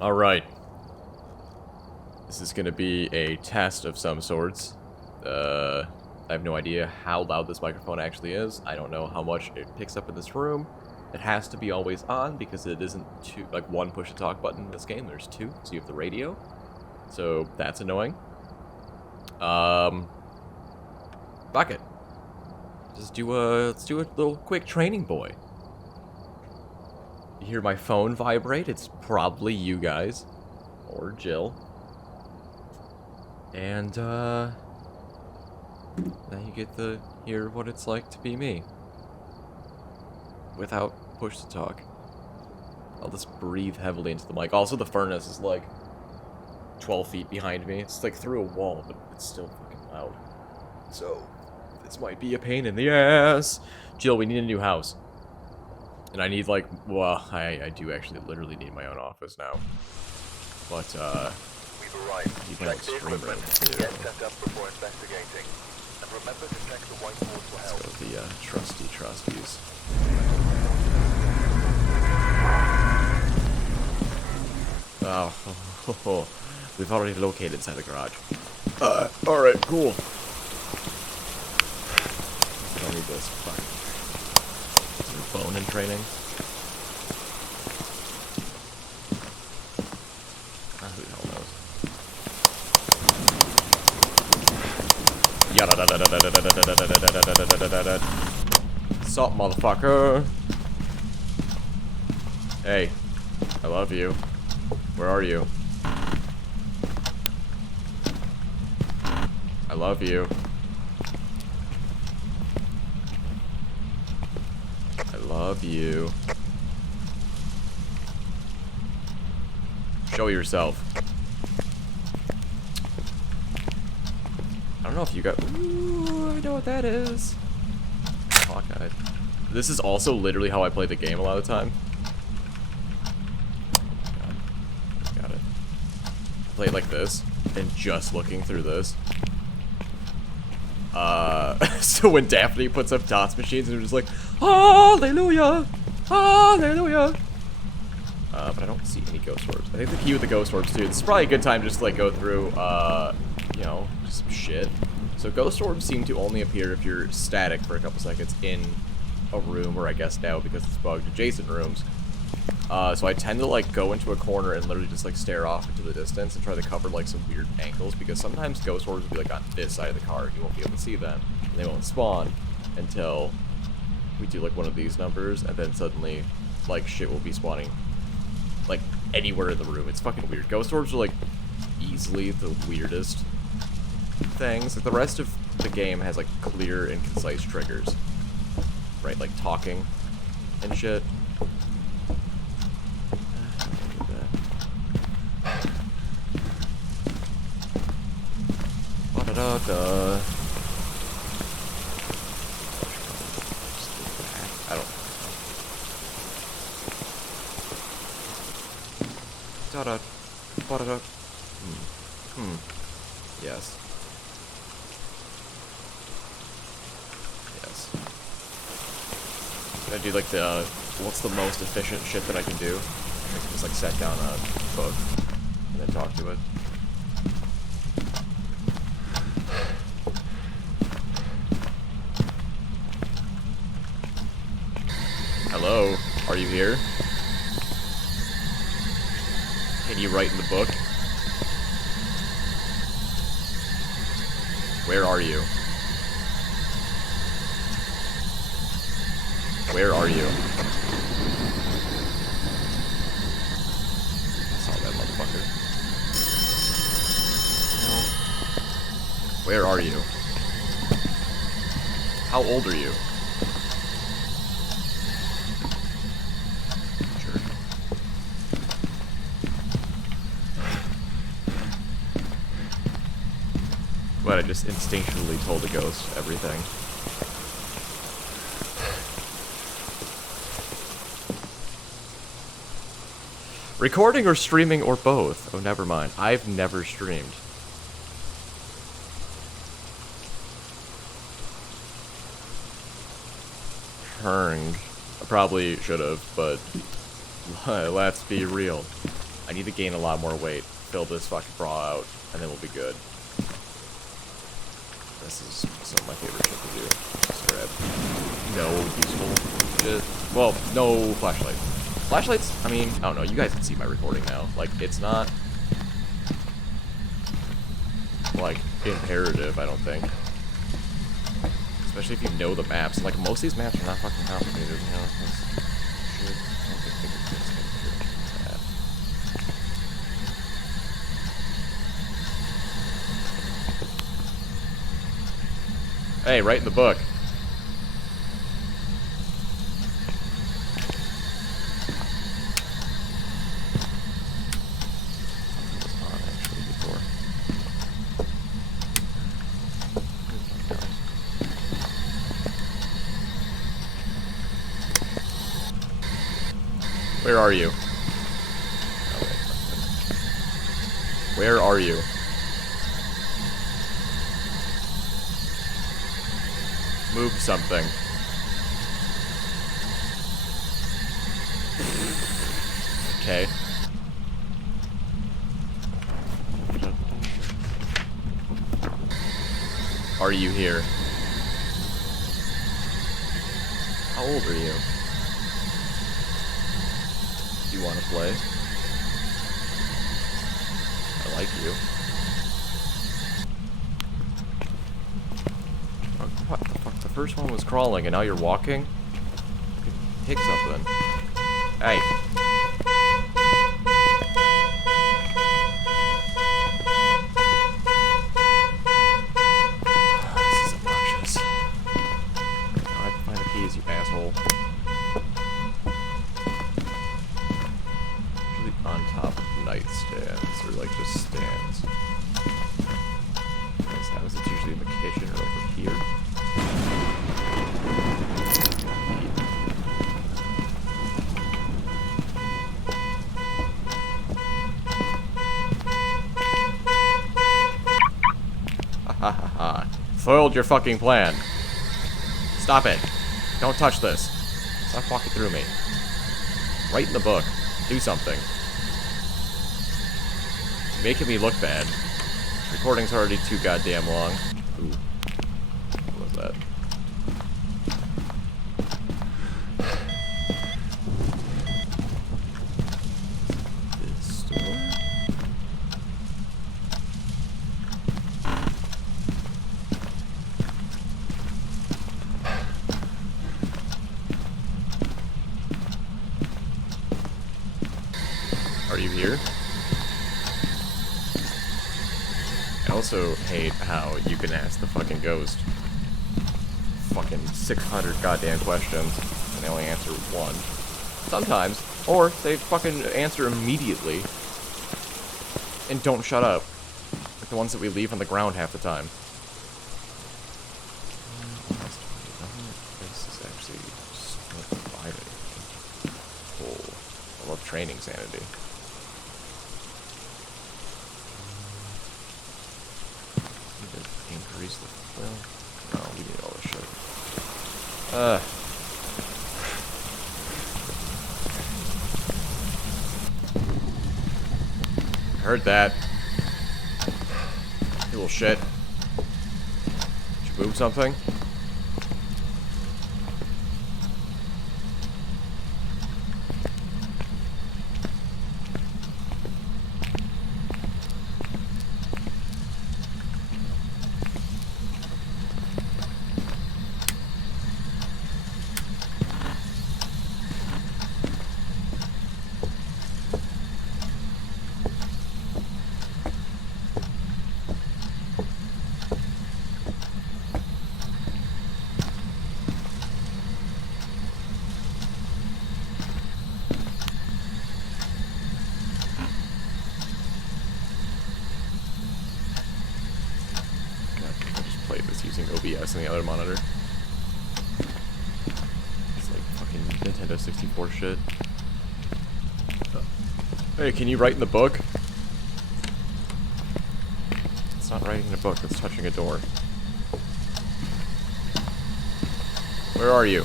Alright. This is gonna be a test of some sorts. I have no idea how loud this microphone actually is. I don't know how much it picks up in this room. It has to be always on because it isn't like one push to talk button in this game. There's two, so you have the radio. So that's annoying. Fuck it. Let's do a little quick training, boy. You hear my phone vibrate? It's probably you guys. Or Jill. And, now you get to hear what it's like to be me. Without push to talk. I'll just breathe heavily into the mic. Also, the furnace is like 12 feet behind me. It's like through a wall, but it's still fucking loud. So, this might be a pain in the ass. Jill, we need a new house. And I need like, well, I do actually literally need my own office now. But, We've arrived. Check vehicle equipment. Get set up before investigating. And remember to check the whiteboard for help. let's go with the, trusty trustees. Oh, we've already located inside the garage. Alright, cool. I don't need this. Fuck. Is there a bone in training? Who the hell knows? Sup, motherfucker? Hey, I love you. Where are you? I love you. I love you. Show yourself. I don't know if you got. Ooh, I know what that is. Hawkeye. This is also literally how I play the game a lot of the time. Got it. Play it like this, and just looking through this. So when Daphne puts up dots machines, they're just like, hallelujah, hallelujah. But I don't see any ghost orbs. I think the key with the ghost orbs too. This is probably a good time just to like go through, you know, just some shit. So ghost orbs seem to only appear if you're static for a couple seconds in a room, or I guess now because it's bugged, adjacent rooms. So I tend to like go into a corner and literally just like stare off into the distance and try to cover like some weird angles, because sometimes ghost orbs will be like on this side of the car. You won't be able to see them, and they won't spawn until we do like one of these numbers, and then suddenly like shit will be spawning like anywhere in the room. It's fucking weird. Ghost orbs are like easily the weirdest things. Like, the rest of the game has like clear and concise triggers, right? Like talking and shit. Ba-da-da-da. I don't. Da-da. Ba-da-da. Yes. Yes. I do like the, what's the most efficient shit that I can do? I can just like set down a book and then talk to it. Hello? Are you here? Can you write in the book? Where are you? Where are you? I saw that motherfucker. No. Where are you? How old are you? Sure. But I just instinctually told the ghost everything. Recording or streaming or both? Oh, never mind. I've never streamed. Herned. I probably should have, but let's be real. I need to gain a lot more weight. Fill this fucking bra out, and then we'll be good. This is some of my favorite shit to do. Just grab no useful shit. Well, no flashlight. Flashlights, I mean, I don't know. You guys can see my recording now. Like, it's not, like, imperative, I don't think. Especially if you know the maps. Like, most of these maps are not fucking complicated, you know? Shit. I don't think it's gonna that. Hey, right in the book. Where are you? Where are you? Move something. Okay. Are you here? How old are you? Do you want to play? I like you. What the fuck? The first one was crawling and now you're walking? Pick something. Hey. This is obnoxious. I have to find the keys, you asshole. Usually on top of nightstands, or like just stands. Because that was it's usually in the kitchen or over here. Ha ha ha. Foiled your fucking plan. Stop it. Don't touch this. Stop walking through me. Write in the book. Do something. You're making me look bad. This recording's already too goddamn long. Ooh. What was that? This door? Are you here? I also hate how you can ask the fucking ghost fucking 600 goddamn questions and they only answer one. Sometimes. Or they fucking answer immediately and don't shut up. Like the ones that we leave on the ground half the time. This is actually just not provided. Oh, I love training sanity. Increase the well, no, we need all this shit. Heard that. You little shit. Did you move something? Using OBS on the other monitor. It's like fucking Nintendo 64 shit. Hey, can you write in the book? It's not writing in a book, it's touching a door. Where are you?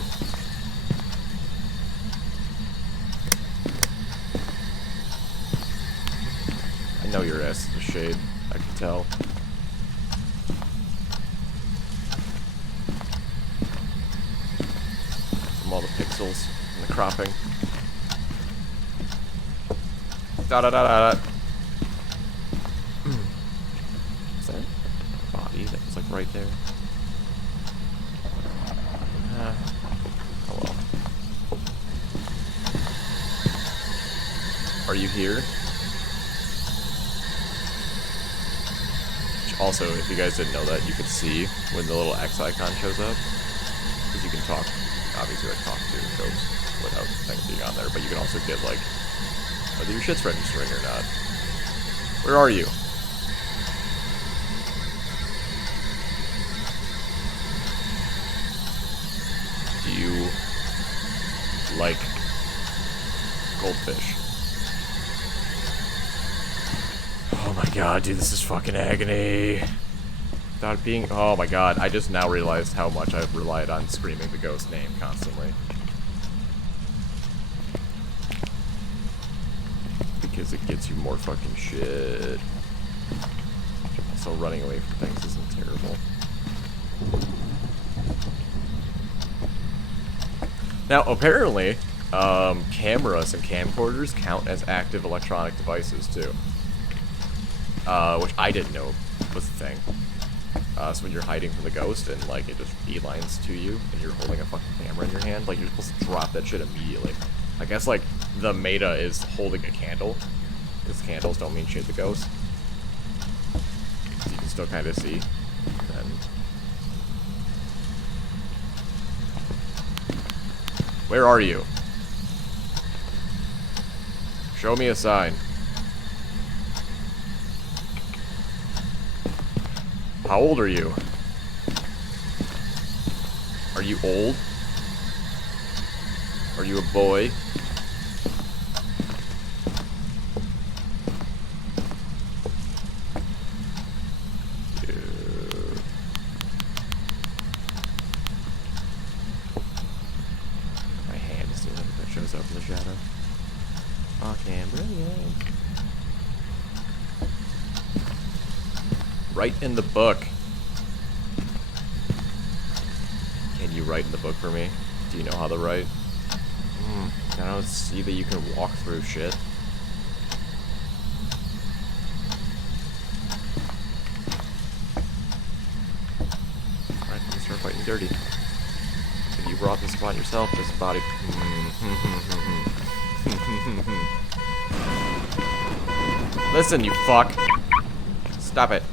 know your ass is a shade. I can tell. From all the pixels and the cropping. Da da da da da. Is that a body that was like right there? Oh well. Are you here? Also, if you guys didn't know that, you can see when the little X icon shows up. Because you can talk, obviously, like, talk to ghosts without things being on there. But you can also get, like, whether your shit's registering or not. Where are you? Do you like goldfish? Oh my god, dude, this is fucking agony. Without being... Oh my god, I just now realized how much I've relied on screaming the ghost name constantly. Because it gets you more fucking shit. Also, running away from things isn't terrible. Now, apparently, cameras and camcorders count as active electronic devices, too. Which I didn't know was a thing. So when you're hiding from the ghost and, like, it just beelines to you and you're holding a fucking camera in your hand, like, you're supposed to drop that shit immediately. I guess, like, the meta is holding a candle, because candles don't mean shit to ghosts. So you can still kind of see. And where are you? Show me a sign. How old are you? Are you old? Are you a boy? My hand is doing it if that shows up in the shadow. Fucking brilliant. Write in the book. Can you write in the book for me? Do you know how to write? I don't see that you can walk through shit. Alright, let's start fighting dirty. And you brought this upon yourself, this body. Listen, you fuck. Stop it.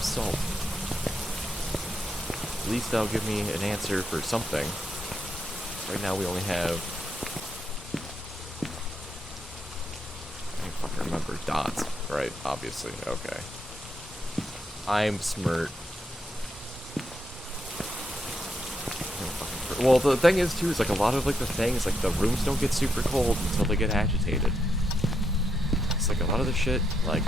Salt. At least that'll give me an answer for something. Right now we only have... I don't fucking remember. Dots. Right, obviously. Okay. I'm smart. Well, the thing is, too, is, like, a lot of, like, the things, like, the rooms don't get super cold until they get agitated. It's, like, a lot of the shit, like...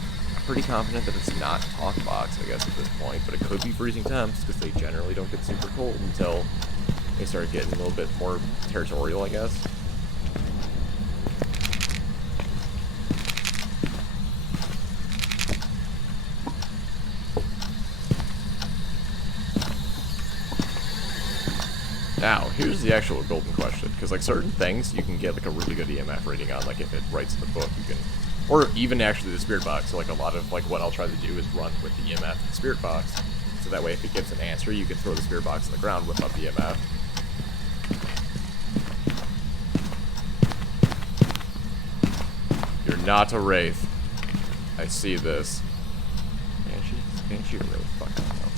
pretty confident that it's not talk box, I guess, at this point, but it could be freezing temps, because they generally don't get super cold until they start getting a little bit more territorial, I guess. Now, here's the actual golden question, because, like, certain things you can get, like, a really good EMF rating on, like, if it writes in the book, you can... Or even actually the spirit box. So like a lot of like what I'll try to do is run with the EMF in the spirit box. So that way if it gives an answer, you can throw the spirit box on the ground, whip up the EMF. You're not a wraith. I see this. Banshee or wraith? Fuck, I don't know.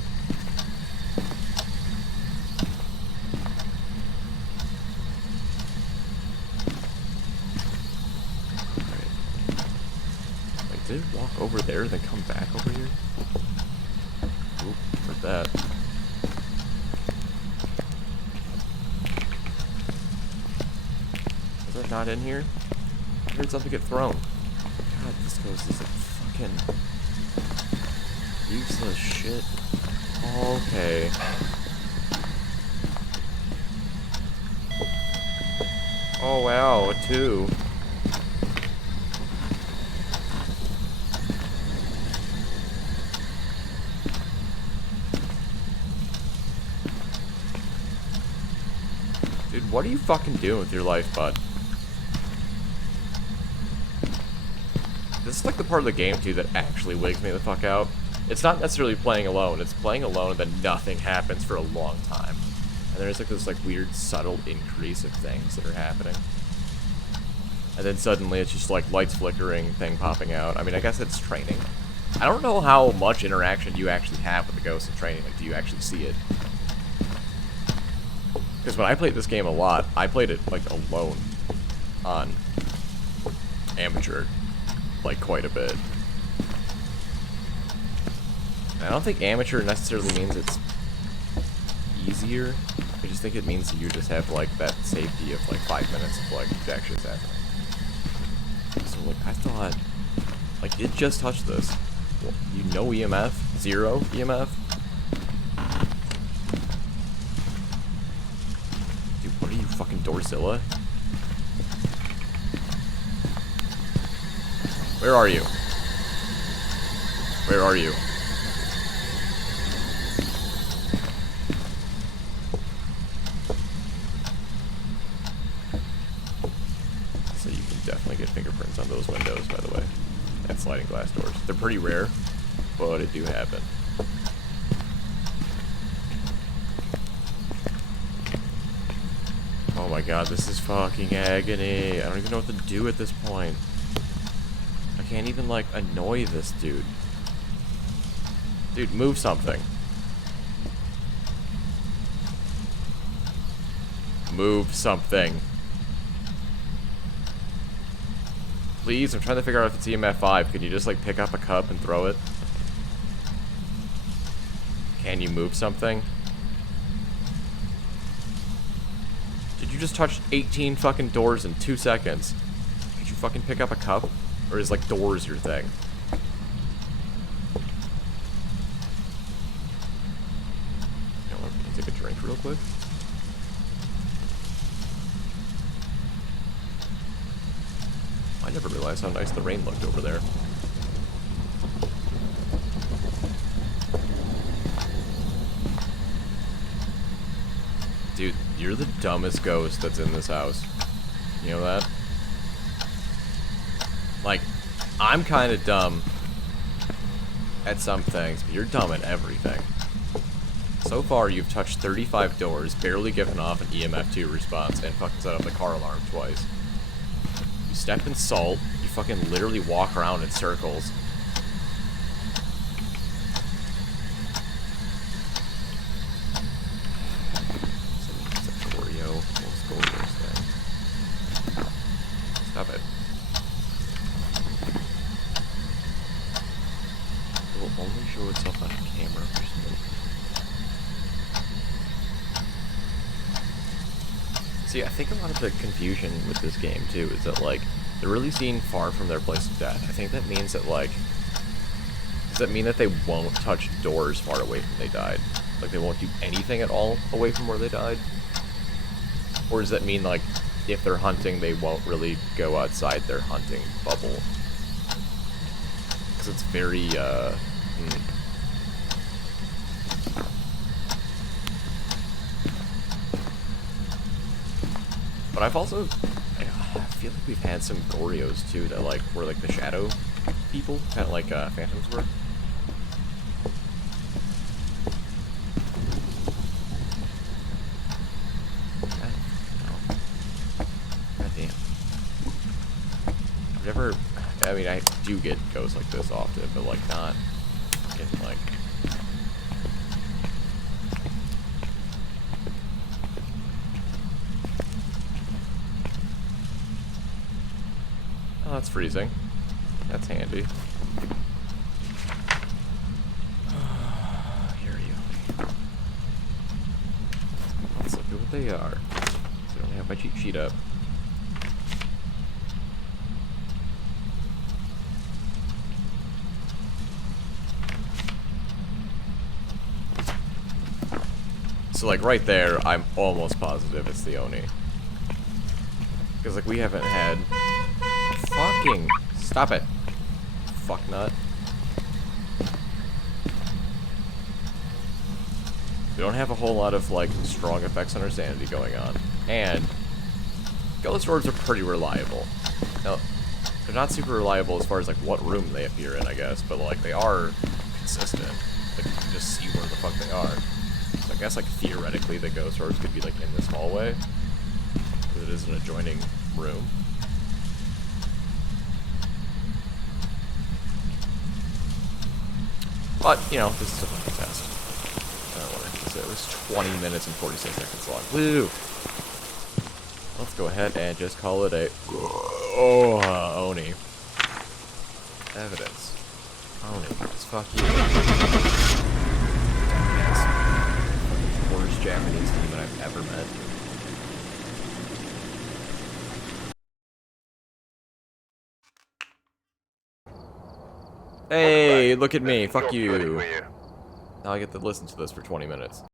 Did it walk over there and then come back over here? Oop, heard that. Is that not in here? I heard something get thrown. God, this ghost is a fucking useless shit. Okay. Oh wow, a 2. Dude, what are you fucking doing with your life, bud? This is like the part of the game, too, that actually wigs me the fuck out. It's not necessarily playing alone. It's playing alone and then nothing happens for a long time. And there's like this like weird subtle increase of things that are happening. And then suddenly it's just like lights flickering, thing popping out. I mean, I guess it's training. I don't know how much interaction you actually have with the ghost in training. Like, do you actually see it? Because when I played this game a lot, I played it like alone on amateur, like quite a bit. And I don't think amateur necessarily means it's easier. I just think it means that you just have like that safety of like 5 minutes of like jack shit's happening. So like I thought, like it just touched this. Well, you know EMF, 0 EMF. Dude, what are you, fucking Dorzilla? Where are you? Where are you? So you can definitely get fingerprints on those windows, by the way. And sliding glass doors. They're pretty rare, but it do happen. Oh my god, this is fucking agony. I don't even know what to do at this point. I can't even, like, annoy this dude. Dude, move something. Move something. Please, I'm trying to figure out if it's EMF 5. Can you just, like, pick up a cup and throw it? Can you move something? Did you just touch 18 fucking doors in 2 seconds? Could you fucking pick up a cup? Or is, like, doors your thing? You know what, can I take a drink real quick? I never realized how nice the rain looked over there. Dude, you're the dumbest ghost that's in this house. You know that? Like, I'm kind of dumb at some things, but you're dumb at everything. So far, you've touched 35 doors, barely given off an EMF 2 response, and fucking set up the car alarm twice. You step in salt, you fucking literally walk around in circles. Stop it. It will only show itself on camera for smoke. See, I think a lot of the confusion with this game, too, is that, like, they're really seen far from their place of death. I think that means that, like, does that mean that they won't touch doors far away from they died? Like, they won't do anything at all away from where they died? Or does that mean, like, if they're hunting, they won't really go outside their hunting bubble? Because it's very, But I've also, I feel like we've had some Gorios, too, that, like, were, like, the shadow people, kind of like, Phantoms were. I mean, I do get ghosts like this often, but, like, not fucking, like... Oh, that's freezing. That's handy. Here you. Let's look at what they are. I don't have my cheat sheet up. So, like, right there, I'm almost positive it's the Oni. Because, like, we haven't had... Fucking... Stop it. Fuck nut. We don't have a whole lot of, like, strong effects on our sanity going on. And... Ghost orbs are pretty reliable. Now, they're not super reliable as far as, like, what room they appear in, I guess. But, like, they are consistent. Like, you can just see where the fuck they are. So I guess, like, theoretically, the ghost orbs could be, like, in this hallway. Because it is an adjoining room. But, you know, this is a fucking test. I don't want to say it was 20 minutes and 46 seconds long. Woo! Let's go ahead and just call it a... Oni. Evidence. Oni. Fuck you. Yes. Worst Japanese demon I've ever met. Hey, look at me. Fuck you. Now I get to listen to this for 20 minutes.